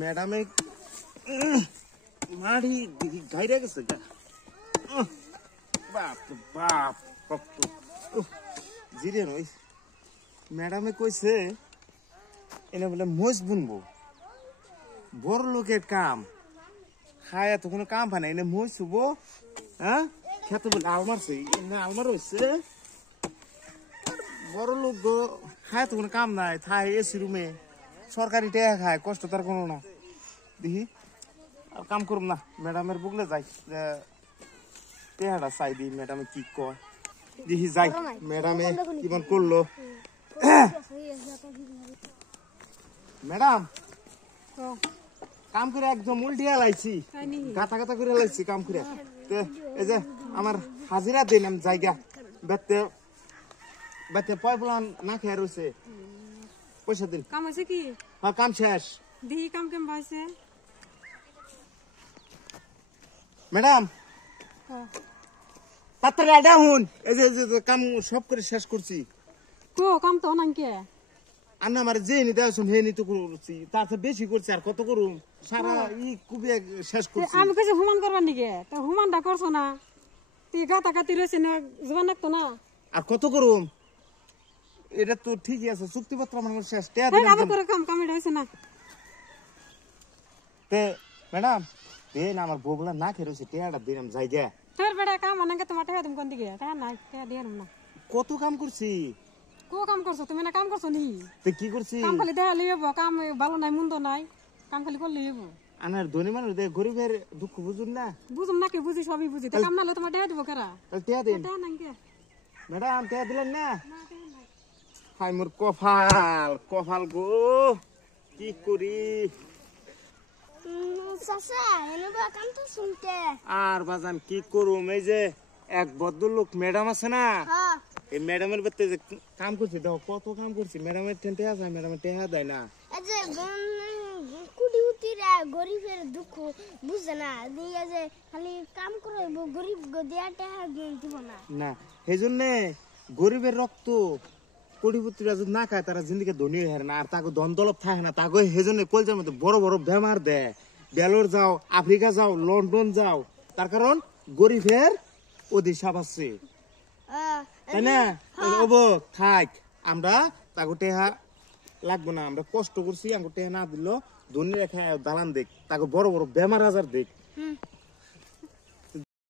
ম্যাডামে মাড়ি গাইরে গেছে গা। বাপ বাপ রক্ত জিরে নই। ম্যাডামে কইছে এনে বলে মোষ বুনবো, বড় লোকের কাম, খায় তো কোনো কাম পায় না, এনে মোষ শুবো। হ্যাঁ খেতে বলে আলমারছে, এনে আলমার হয়েছে। বড় লোক গো খায় তো কোনো কাম নাই, থাই এসি রুমে সরকারি টেকা খায়, কষ্ট তার কোনো না। দেখি আর কাম করুম না, ম্যাডামের বুকলে যাই, টেহাটা চাই দিই ম্যাডামে কি কয়। দেখি যাই ম্যাডামে কিমান করলো। ম্যাডাম কাম করে একদম উল্টিয়া লাইছি, গাতা গাতা করে লাইছি কাম করে। এই যে আমার হাজিরা দিলাম জায়গা বেতে বেতে পয়বলা না খেয়ে রয়েছে, পয়সা দিন। কাম হয়েছে কি? হ্যাঁ কাম শেষ। দেখি কাম কেমন হয়েছে। ম্যাডাম তাড়াতাড়ি আডা হুন, এই যে কাম সব করে শেষ করছি। কো কাম তো অনান কে? আন্না আমার যে নি দেওয়াম হে নি তো করছি, তার চেয়ে বেশি করছি, আর কত করুম, সারা ই খুবই শেষ করছি। আমি কইছি হুমান করবার নিকে, তো হুমানটা করছো না, তুই গাতা গাতি রয়েছে না, জবান রাখতো না। আর কত করুম, এটা তো ঠিকই আছে, চুক্তিপত্র আমার শেষ। আবার করে কাম কাম এটা হয়েছে না। ম্যাডাম দেন আমার বউগুলা না খেয়ে রয়েছে, টেয়াটা দিলাম জায়গা। তোর বেটা কাম অনেকে তোমার টাকা তুমি কোন দিকে, টাকা নাই, টাকা দিয়ে না। কত কাম করছি। কো কাম করছো তুমি? না কাম করছো নি? কি করছি? কাম খালি দেখা লইব, কাম ভালো নাই মন্দ নাই, কাম খালি করলে হইব। আনার ধনী মানুষ দে, গরিবের দুঃখ বুঝুন না। বুঝুম না, কি বুঝি সবই বুঝি। কাম না হলে তোমার টাকা দিব কারা? টেয়া দিন। টাকা নাই কে? ম্যাডাম টেয়া দিলেন না? হাই মোর কপাল, কপাল গো, কি করি। আর বাজান কি করুম, এই যে এক ভদ্রলোক ম্যাডাম আছে না, এই ম্যাডামের বাড়িতে যে কাম করছি, দেখো কত কাম করছি, ম্যাডামের টেহা যায়, ম্যাডামের টেহা দেয় না। গরিবের দুঃখ বুঝে না, দিয়ে যে খালি কাম করবো, গরিব দেয়া টেহা দিব না। না সেই জন্যে গরিবের রক্ত কোটিপতিরা যদি না খায়, তারা জিন্দিকে ধনী হয়ে হারে না, আর তাকে ধন দৌলত থাকে না। তাকে সেই জন্য কলজার মধ্যে বড় বড় বেমার দেয়। বেলোর যাও, আফ্রিকা যাও, লন্ডন যাও, তার কারণ গরিবের অধিশাপ আছে, তাই না? থাক, আমরা তাকে টেহা লাগবো না, আমরা কষ্ট করছি, আমাকে টেহা না দিল ধনী রেখা দালান দেখ, তাকে বড় বড় বেমার আজার দেখ।